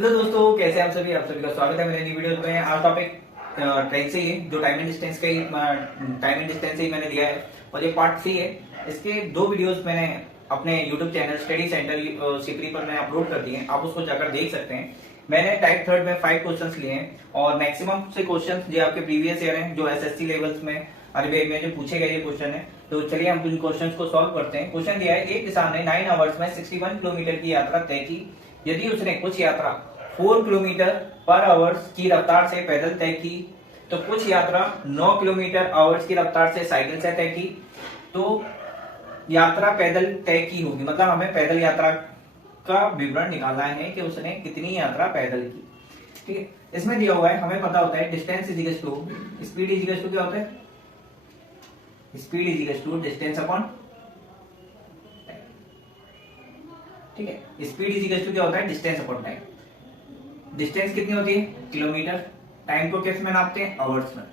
Hello दोस्तों, कैसे हैं आप सभी का स्वागत है मेरे नई वीडियो में। आज टॉपिक ट्रेन से ही है, जो टाइम एंड डिस्टेंस का ही टाइम एंड डिस्टेंस ही मैंने लिया है और ये पार्ट 3 है। इसके 2 वीडियोस मैंने अपने YouTube channel study centre Sipri पर मैं अपलोड कर दिए हैं, आप उसको जाकर देख सकते हैं। मैंने टाइप थर्ड में 5 क्वेश्चंस लिए हैं और मैक्सिमम से क्वेश्चंस जो आपके प्रीवियस ईयर हैं, जो एसएससी लेवल्स में अरबी में जो पूछे गए ये क्वेश्चन है। तो चलिए हम इन क्वेश्चंस को सॉल्व करते हैं। क्वेश्चन दिया है, एक किसान ने 9 आवर्स में 61 किलोमीटर की यात्रा तय की। यदि उसने कुछ यात्रा 4 किलोमीटर पर आवर्स की रफ्तार से पैदल तय की, तो कुछ यात्रा 9 किलोमीटर आवर्स की रफ्तार से साइकिल से तय की, तो यात्रा पैदल तय की होगी। मतलब हमें पैदल यात्रा का विवरण निकालना है कि उसने कितनी यात्रा पैदल की। ठीक है, इसमें दिया हुआ है, हमें पता होता है distance is equal to speed is equal to क्या होता है, speed is equal to distance upon. ठीक है, स्पीड इज इक्वल टू क्या होता है, डिस्टेंस अपॉन टाइम। डिस्टेंस कितनी होती है, किलोमीटर। टाइम को किस में नापते हैं, आवर्स में।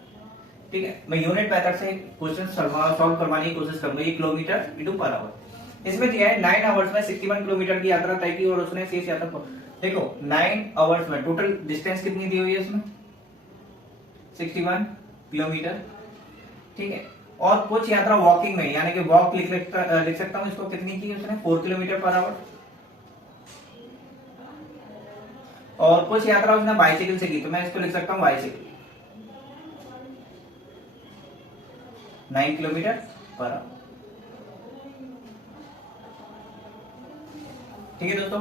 ठीक है, मैं यूनिट मेथड से क्वेश्चन सॉल्व करवाने की कोशिश करूंगा। ये किलोमीटर इनटू पर आवर। इसमें दिया है 9 आवर्स में 61 किलोमीटर की यात्रा तय की और उसने शेष यात्रा को देखो 9 आवर्स में टोटल डिस्टेंस कितनी दी हुई है इसमें, 61 किलोमीटर। ठीक है, और कुछ यात्रा वॉकिंग में, यानी कि वॉक लिख सकता हूं इसको, कितनी की उसने, 4 किलोमीटर पर आवर। और कुछ यात्रा उसने बाइसिकल से की, तो मैं इसको लिख सकता हूं बाइसिकल, 9 किलोमीटर पर आवर। ठीक है दोस्तों,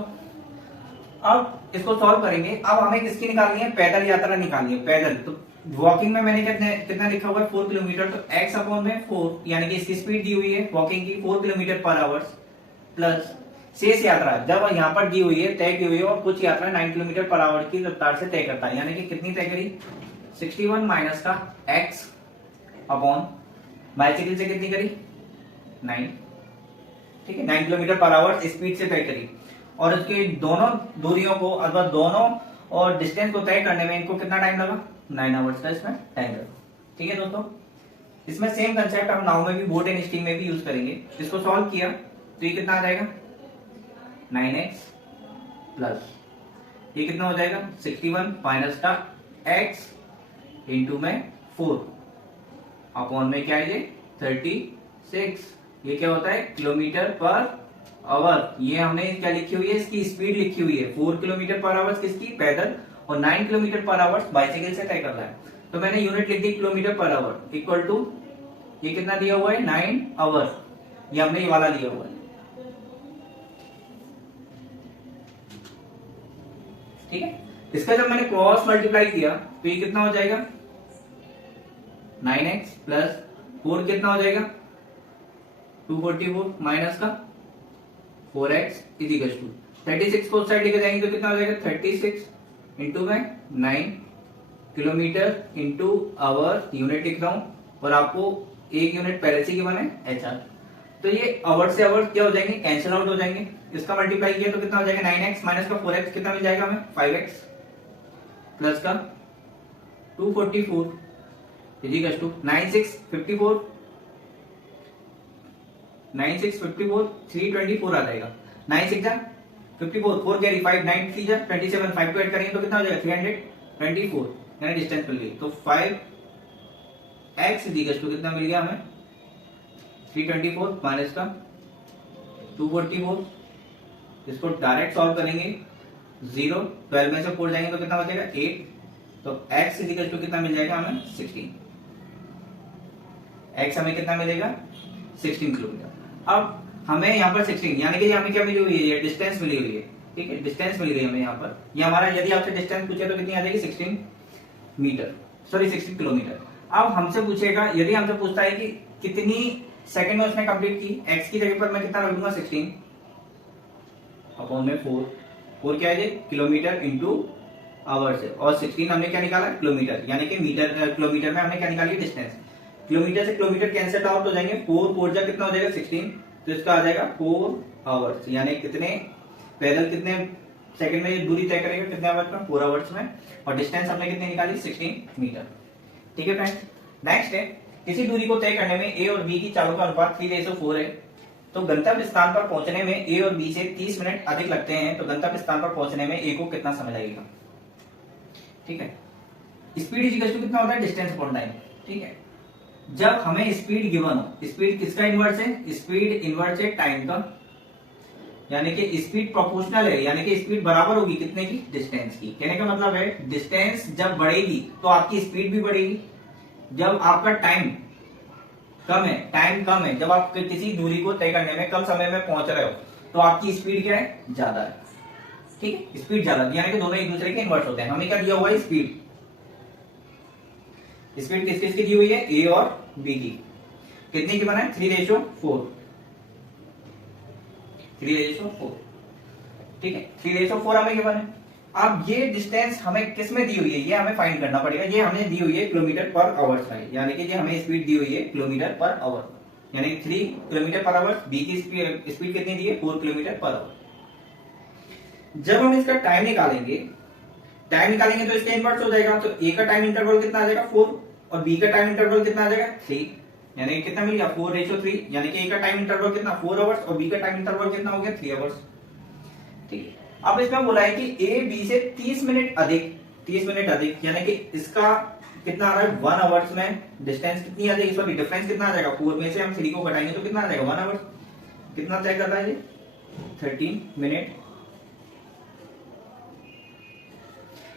अब इसको सॉल्व करेंगे। अब हमें किसकी निकालनी है, पैदल यात्रा निकालनी है, पैदल। तो वॉकिंग में मैंने कितना लिखा हुआ है, 4 किलोमीटर, तो x अपॉन में 4, यानी कि इसकी स्पीड दी हुई है वॉकिंग की 4 किलोमीटर पर आवर्स, प्लस शेष यात्रा जब यहाँ पर दी हुई है, तय की हुई है, और कुछ यात्रा 9 किलोमीटर पर आवर की रफ्तार से तय करता है, यानी कि कितनी तय करी, 61 माइनस का x अपॉन बाइसिकल से कितनी करी, 9। ठीक है, 9 किलोमीटर पर आवर स्पीड से तय करी, और इसके दोनों दूरियों को अथवा दोनों और डिस्टेंस को तय करने में इनको कितना टाइम लगा, 9 आवर्स का इसमें टाइम लगा। ठीक है दोस्तों, इसमें सेम कंसेप्ट हम नाउ में भी, बोट एंड स्टीम में भी यूज करेंगे। इसको सॉल्व किया तो ये कितना आ जाएगा, 9x प्लस ये कितना हो जाएगा, 61 माइनस का x इंटू में 4 अपॉन में क्या है ये 36। ये क्या होता है, किलोमीटर पर आवर। ये हमने क्या लिखी हुई है, इसकी स्पीड लिखी हुई है 4 किलोमीटर पर आवर किसकी, पैदल, और 9 किलोमीटर पर आवर बाइसिकल से तय करना है। तो मैंने यूनिट लिख दी kilometre per hour equal to, ये कितना दिया हुआ है, 9 आवर, ये हमने ये वाला लिया हुआ है। ठीक है, इसका जब मैंने क्रॉस मल्टीप्लाई किया तो ये कितना हो जाएगा, 9x प्लस 4 कितना हो जाएगा, 244 माइनस का 4x इज इक्वल टू 36 को उस साइड लेकर जाएंगे तो कितना हो जाएगा, 36 इंटू में 9 किलोमीटर इंटू आवर, यूनिट लिख रहा हूं, और आपको एक यूनिट पहले से गिवन है HR। तो ये आवर से आवर क्या हो जाएंगे, कैंसिल आउट हो जाएंगे। इसका मल्टीप्लाई किया तो कितना हो जाएगा, 9x माइनस का 4x कितना मिल जाएगा हमें, 5x प्लस का 244 इज इक्वल टू 9654 324 आ जाएगा। 96 जा 54, 4 कैरी 5, 9 3 जा 27, 5 को ऐड करेंगे तो कितना हो जाएगा, 324, यानी डिस्टेंस मिल गई। तो 5x इज इक्वल टू कितना मिल गया हमें, 324 माइनस का 244। इसको डायरेक्ट सॉल्व करेंगे, 0 12 में से 4 जाएंगे तो कितना बचेगा, 8। तो x इज इक्वल टू कितना मिल जाएगा हमें, 16। x हमें कितना मिलेगा, 16 किलोमीटर। अब हमें यहाँ पर 16, यानी कि हमें क्या मिली हुई है, डिस्टेंस मिली हुई है। ठीक है, डिस्टेंस मिल गई हमें यहाँ पर। ये हमारा, यदि आपसे डिस्टेंस पूछे तो कितनी आ जाएगी, 16 मीटर, सॉरी 16 किलोमीटर। अब हमसे पूछेगा, यदि हमसे पूछता है कि कितनी सेकंड में उसने कंप्लीट की, x की जगह पर मैं कितना रख दूंगा, 16 अपॉन में 4 क्या है, किलोमीटर इंटू आवर से, और 16 हमने क्या निकाला, किलोमीटर, यानी कि मीटर, किलोमीटर में हमने क्या निकाली, डिस्टेंस। किलोमीटर से किलोमीटर कैंसिल आउट हो जाएंगे, 4 जा कितना हो जाएगा, 16, तो इसका आ जाएगा 4 आवर्स, यानी कितने पैदल कितने सेकंड में ये दूरी तय करेगा, कितने आवर्स में, 4 आवर्स में, और डिस्टेंस हमने कितनी निकाली, 16 मीटर। ठीक है फ्रेंड्स, नेक्स्ट है, किसी दूरी को तय करने में ए और बी की चालों का अनुपात 3:4 है, तो गंतव्य स्थान पर पहुंचने में ए और बी से 30 मिनट अधिक लगते हैं, तो गंतव्य स्थान पर पहुंचने में ए को कितना समय लगेगा। ठीक है, स्पीड इज इक्वल टू कितना होता है, डिस्टेंस अपॉन टाइम। ठीक है, जब हमें स्पीड गिवन हो, स्पीड किसका इनवर्स है, स्पीड इनवर्स है टाइम का, यानी कि स्पीड प्रोपोर्शनल है, यानी कि स्पीड बराबर होगी कितने की, डिस्टेंस की। कहने का मतलब है डिस्टेंस जब बढ़ेगी तो आपकी स्पीड भी बढ़ेगी। जब आपका टाइम कम है, टाइम कम है, जब आप किसी दूरी को तय करने में कम समय में पहुंच रहे हो तो आपकी स्पीड क्या है, ज्यादा है। ठीक है, स्पीड ज्यादा, यानी कि दोनों एक दूसरे के इन्वर्स होते हैं। हमें क्या दिया हुआ है, स्पीड। स्पीड किस किस की दी हुई है, ए और बी की। कितने की बना है, 3:4। 3:4। ठीक है, 3:4 हमें गिवन है। अब ये डिस्टेंस हमें किस में दी हुई है, ये हमें फाइंड करना पड़ेगा। ये हमें दी हुई है किलोमीटर पर आवर्स में, यानी कि ये हमें स्पीड दी हुई है किलोमीटर पर आवर, यानी 3 किलोमीटर पर आवर। बी की स्पीड कितनी दी है, 4 किलोमीटर पर आवर। जब हम इसका टाइम निकालेंगे तो इसका इनवर्स हो जाएगा। तो ए का टाइम इंटरवल कितना आ जाएगा, 4, और बी का टाइम इंटरवल कितना आ जाएगा, 3, यानी कितना मिल गया, 4:3, यानी कि ए का टाइम इंटरवल कितना, 4 आवर्स, और बी का टाइम इंटरवल कितना हो गया, 3 आवर्स। ठीक है, अब इसमें बोला है कि ए बी से 30 मिनट अधिक, यानी कि इसका कितना आ रहा है, 1 आवर्स में डिस्टेंस कितनी आ जाएगी, सॉरी डिफरेंस कितना आ जाएगा, 4 में से हम 3 को घटाएंगे तो कितना आ जाएगा, 1 आवर्स। कितना तय कर रहा है ये, 13 मिनट।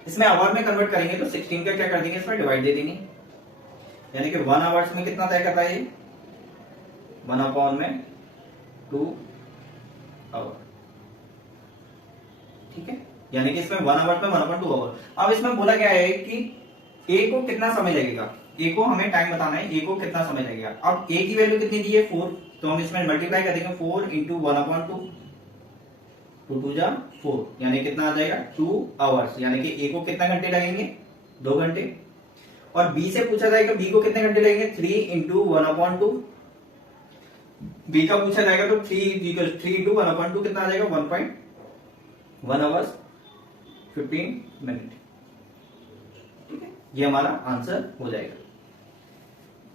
इसमें आवर में कन्वर्ट करेंगे तो 16 का क्या कर देंगे, इसमें डिवाइड दे देंगे, यानी कि 1 आवर्स में कितना तय करता है ये, 1/2 आवर। ठीक है, यानी कि इसमें 1 आवर में 1/2 आवर। अब इसमें बोला गया है कि ए को कितना समय लगेगा, ए को हमें टाइम बताना है, ए को कितना समय लगेगा। अब ए की वैल्यू कितनी दी है, 4, तो हम इसमें मल्टीप्लाई कर देंगे, 4 × 1/2, 2 2 जा 4, यानी कितना आ जाएगा, 2 आवर्स, यानी कि ए को कितना घंटे लगेंगे, 2 घंटे। और बी से पूछा जाएगा बी को कितने घंटे लगेंगे, 3 × 1/2। बी का पूछा जाएगा तो 3 × 1/2 कितना आ जाएगा, 1 आवर्स 15 मिनट। ठीक है, ये हमारा आंसर हो जाएगा।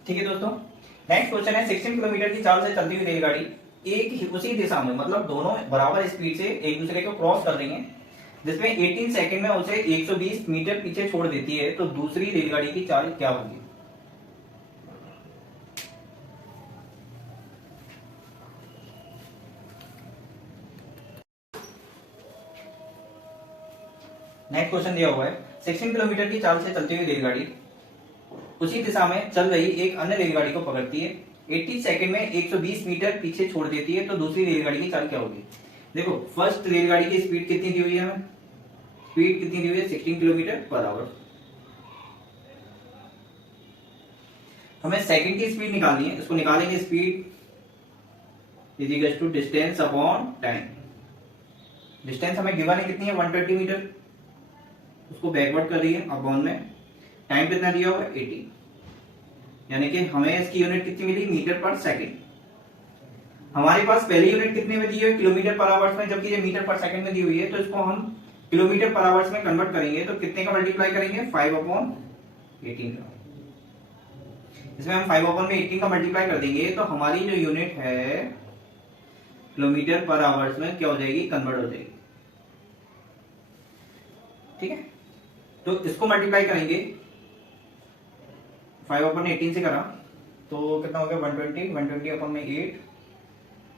ठीक है दोस्तों, नेक्स्ट क्वेश्चन है 16 किलोमीटर की चाल से चलती हुई रेलगाड़ी एक ही उसी दिशा में, मतलब दोनों बराबर स्पीड से एक दूसरे को क्रॉस कर रही हैं, जिसमें 18 सेकंड में उसे 120 मीटर पीछे छोड़ देती है, तो दूसरी रेलगाड़ी की चाल क्या होगी। नेक्स्ट क्वेश्चन दिया हुआ है 16 किलोमीटर की चाल से चलती हुई रेलगाड़ी उसी दिशा में चल रही एक अन्य रेलगाड़ी को पकड़ती है, 80 सेकंड में 120 मीटर पीछे छोड़ देती है, तो दूसरी रेलगाड़ी की चाल क्या होगी। देखो, फर्स्ट रेलगाड़ी की स्पीड कितनी दी हुई है, हमें स्पीड कितनी दी हुई है, 16 किलोमीटर पर आवर। हमें सेकंड की स्पीड निकालनी है, इसको निकालेंगे, speed is equal to distance upon time. Distance हमें गिवन है कितनी है, 120 मीटर, उसको बैकवर्ड कर रही है अपॉन में टाइम कितना दिया हुआ है, 80, यानी कि हमें इसकी यूनिट कितनी मिली, मीटर पर सेकंड। हमारे पास पहली यूनिट कितने में दी है, किलोमीटर पर आवर्स में, जबकि ये मीटर पर सेकंड में दी हुई है, तो इसको हम किलोमीटर पर आवर्स में कन्वर्ट करेंगे तो कितने का मल्टीप्लाई करेंगे, 5/18 का। इसमें हम 5/18 का मल्टीप्लाई कर देंगे तो हमारी जो यूनिट है किलोमीटर पर आवर्स में क्या हो जाएगी, कन्वर्ट हो जाएगी। ठीक है, तो इसको मल्टीप्लाई करेंगे, 5/18 से करा तो कितना हो गया, 120/8,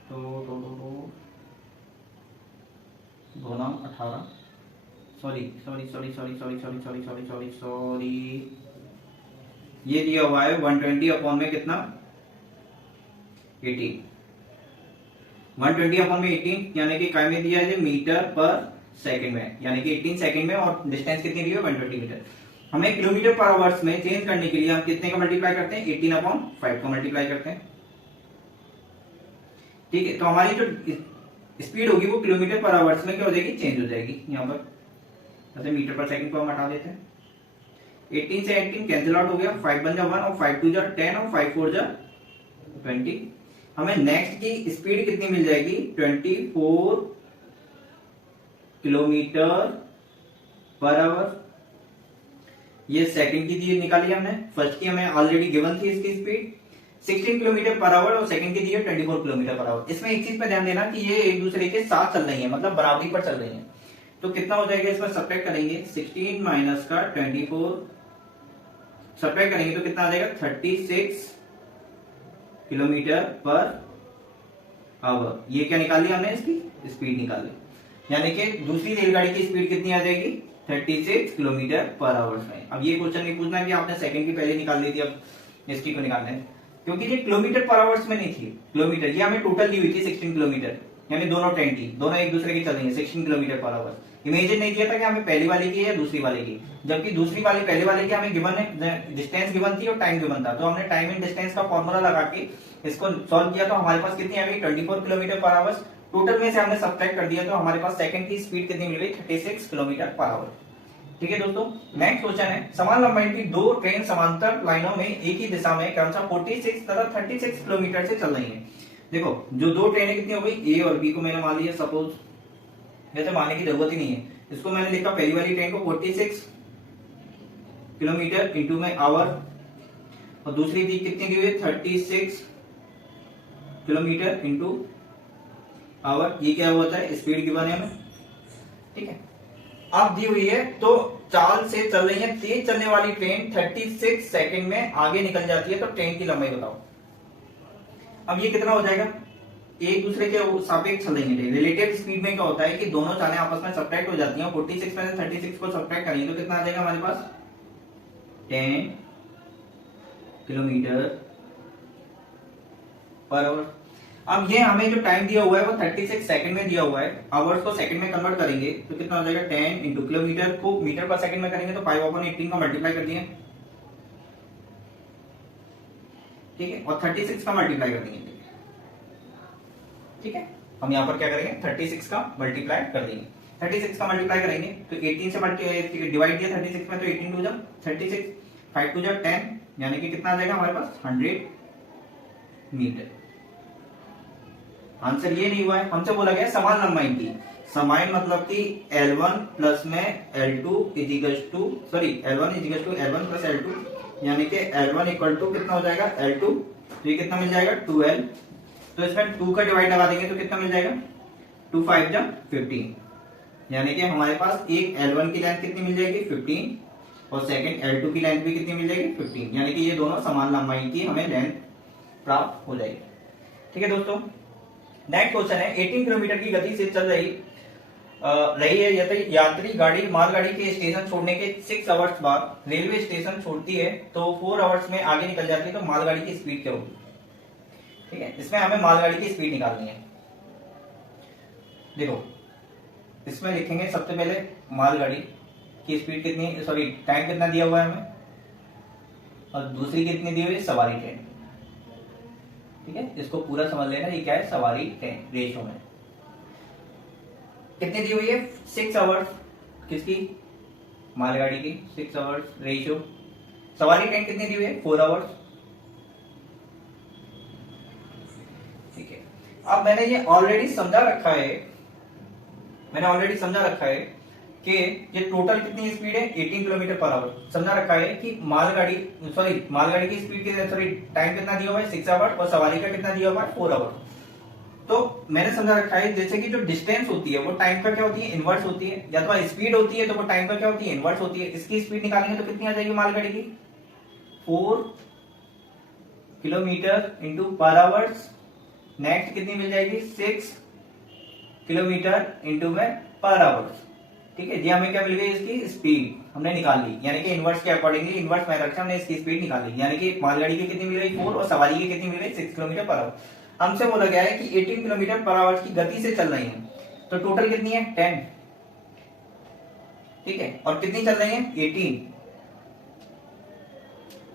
तो 2×18, सॉरी, ये दिया हुआ है 120 अपॉन में कितना, 18, 120 अपॉन में 18, यानी कि काय में दिया है मीटर पर सेकंड में, यानी कि 18 सेकंड में, और डिस्टेंस कितनी दी है, 120 मीटर। हमें किलोमीटर पर आवर्स में चेंज करने के लिए हम कितने का मल्टीप्लाई करते हैं, 18/5 का मल्टीप्लाई करते हैं। ठीक है, तो हमारी जो स्पीड होगी वो किलोमीटर पर आवर्स में क्या हो जाएगी, चेंज हो जाएगी। यहाँ पर जैसे मीटर पर सेकंड को हम हटा देते हैं, 18 से 18 कैंसिल आउट हो गया, 5 बन जा 1 और 5 2 जा 10 और 5 4 जा 20। हमें नेक्स्ट की स्पीड कितनी मिल जाएगी, 24 किलोमीटर पर आवर। ये सेकंड की दी निकाली हमने, फर्स्ट की हमें ऑलरेडी गिवन थी इसकी स्पीड, 16 किलोमीटर पर आवर और सेकंड की दी है 24 किलोमीटर पर आवर। इसमें एक चीज पे ध्यान देना कि ये एक दूसरे के साथ चल रही है, मतलब बराबरी पर चल रही है। तो कितना हो जाएगा, इसमें सब्ट्रैक्ट करेंगे 16 माइनस का 24, सब्ट्रैक्ट करेंगे तो कितना आ जाएगा 36 किलोमीटर पर आवर। ये क्या निकाल लिया हमने, इसकी स्पीड निकाल ली, यानी कि दूसरी रेलगाड़ी की स्पीड कितनी आ जाएगी 36 किलोमीटर पर आवर में। अब ये क्वेश्चन नहीं पूछना कि आपने सेकंड की पहले निकाल ली थी, अब इसकी को निकालना है, क्योंकि ये किलोमीटर पर आवर्स में नहीं थी, किलोमीटर ये हमें टोटल दी हुई थी 16 किलोमीटर, यानी दोनों ट्रेन की दोनों एक दूसरे की चल रही है 16 किलोमीटर पर आवर। इमेजिन नहीं दिया था कि हमें पहली वाली की है या दूसरी वाले की, जबकि दूसरी वाली पहले वाले की हमें गिवन है, डिस्टेंस गिवन थी और टाइम गिवन था। तो हमने टाइम एंड डिस्टेंस का फॉर्मूला लगा के इसको सॉल्व किया, तो हमारे पास कितनी आ गई 24 किलोमीटर पर आवर। टोटल में से हमने सब्ट्रैक्ट कर दिया तो हमारे पास सेकंड की स्पीड कितनी मिल गई 36 किलोमीटर पर आवर। ठीक है दोस्तों, नेक्स्ट क्वेश्चन है, समान लंबाई की दो ट्रेन समांतर लाइनों में एक ही दिशा में क्रमशः 46 तथा 36 किलोमीटर से चल रही है। देखो जो दो ट्रेनें कितनी हो गई, ए और बी को मैंने मान लिया सपोज, वैसे मानने की जरूरत ही नहीं है, इसको मैंने लिखा पहली वाली ट्रेन को 46 किलोमीटर इंटू में आवर, और दूसरी थी कितनी दी हुई है 36 किलोमीटर इंटू आवर। ये क्या होता है, स्पीड गिवन है हमें, ठीक है। अब दी हुई है तो चाल से चल रही है, तेज चलने वाली ट्रेन 36 सेकंड में आगे निकल जाती है, तो ट्रेन की लंबाई बताओ। अब ये कितना हो जाएगा, एक दूसरे के सापेक्ष चल रही है, रिलेटिव स्पीड में क्या होता है कि दोनों चालें आपस में सब्ट्रैक्ट हो जाती हैं, 46 में से 36 को सब्ट्रैक्ट करेंगे तो कितना आ जाएगा हमारे पास 10 किलोमीटर पर आवर। अब ये हमें जो टाइम दिया हुआ है वो 36 सेकंड में दिया हुआ है, आवर्स को सेकंड में कन्वर्ट करेंगे तो कितना हो जाएगा 10 इंटू किलोमीटर को मीटर पर सेकंड में करेंगे तो 5/18 का मल्टीप्लाई कर दिए, ठीक है, और 36 का मल्टीप्लाई कर देंगे, ठीक है। हम यहाँ पर क्या करेंगे 36 का मल्टीप्लाई कर देंगे, 36 का मल्टीप्लाई करेंगे तो 18 से डिवाइड किया 36 में तो 18 टू जा 36, 5 टू जा 10, यानी कि कितना आ जाएगा हमारे पास 100 मीटर। आंसर ये नहीं हुआ है, हमसे बोला गया समान लंबाई की, समान मतलब कि L1 प्लस में L2 equals to L1 equals to L1 plus L2, यानी कि L1 इक्वल टू कितना हो जाएगा L2, तो ये कितना मिल जाएगा 2L, तो इसमें 2 का डिवाइड लगा देंगे तो कितना मिल जाएगा 2 5 जा 15, यानी कि हमारे पास एक L1 की लेंथ कितनी मिल जाएगी 15 और सेकंड L2 की लेंथ भी कितनी मिल जाएगी 15, यानी कि ये दोनों समान लंबाई की हमें लेंथ प्राप्त हो जाएगी। ठीक है दोस्तों, नेक्स्ट क्वेश्चन है 18 किलोमीटर की गति से चल रही है यात्री गाड़ी मालगाड़ी के स्टेशन छोड़ने के 6 आवर्स बाद रेलवे स्टेशन छोड़ती है तो 4 आवर्स में आगे निकल जाती है, तो मालगाड़ी की स्पीड क्या होगी। ठीक है, इसमें हमें मालगाड़ी की स्पीड निकालनी है। देखो इसमें लिखेंगे सबसे पहले मालगाड़ी की स्पीड कितनी, टाइम कितना दिया हुआ है हमें, और दूसरी कितनी दी हुई है सवारी ट्रेन। ठीक है, इसको पूरा समझ लेना, ये क्या है सवारी ट्रेन रेशियो में कितनी दी हुई है 6 आवर्स, किसकी मालगाड़ी की 6 आवर्स रेशियो, सवारी ट्रेन कितनी दी हुई है 4 आवर्स। ठीक है, अब मैंने ये ऑलरेडी समझा रखा है कि ये टोटल कितनी स्पीड है 18 किलोमीटर पर आवर, समझा रखा है कि मालगाड़ी की स्पीड टाइम कितना दिया हुआ है 6 आवर और सवारी का कितना दिया हुआ है 4 आवर। तो मैंने समझा रखा है जैसे कि जो डिस्टेंस होती है वो टाइम का क्या होती है इनवर्स होती है, या तो स्पीड होती है तो वो टाइम का क्या होती है इनवर्स होती है। इसकी स्पीड निकालेंगे तो कितनी आ जाएगी मालगाड़ी की 4 किलोमीटर इंटू पर आवर्स, नेक्स्ट कितनी मिल जाएगी 6 किलोमीटर इंटू में पर आवर्स। ठीक है जी, हमें क्या मिल गई इसकी स्पीड हमने निकाल ली, यानी कि इनवर्स के अकॉर्डिंगली इनवर्स मेथड से हमने इसकी स्पीड निकाल ली, यानी कि मालगाड़ी की कितनी मिल गई 4 और सवारी की कितनी मिल गई 6 किलोमीटर पर आवर। हमसे बोला गया है कि 18 किलोमीटर पर आवर की गति से चल रही है, तो टोटल कितनी है 10। ठीक है, और कितनी चल रही है 18।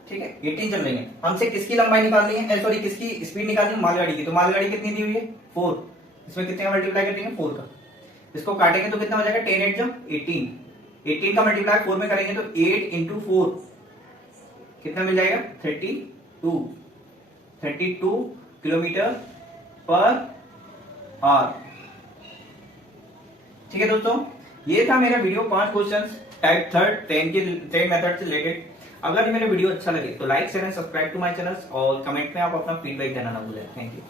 ठीक है 18 चल रही है। हमसे किसकी लंबाई निकालनी है, किसकी स्पीड निकालनी है मालगाड़ी की, तो मालगाड़ी कितनी दी हुई है 4, इसमें कितने का मल्टीप्लाई कर देंगे 4 का, इसको काटेंगे तो कितना हो जाएगा 10 8 जो 18 का मल्टीप्लाई 4 में करेंगे तो 8 इंटू 4 कितना मिल जाएगा 32 किलोमीटर पर आवर। ठीक है दोस्तों, ये था मेरा video 5 questions type 3 train method से रिलेटेड। अगर मेरा वीडियो अच्छा लगे तो like share and subscribe to my channel और कमेंट में आप अपना फीडबैक देना ना भूलें। Thank you.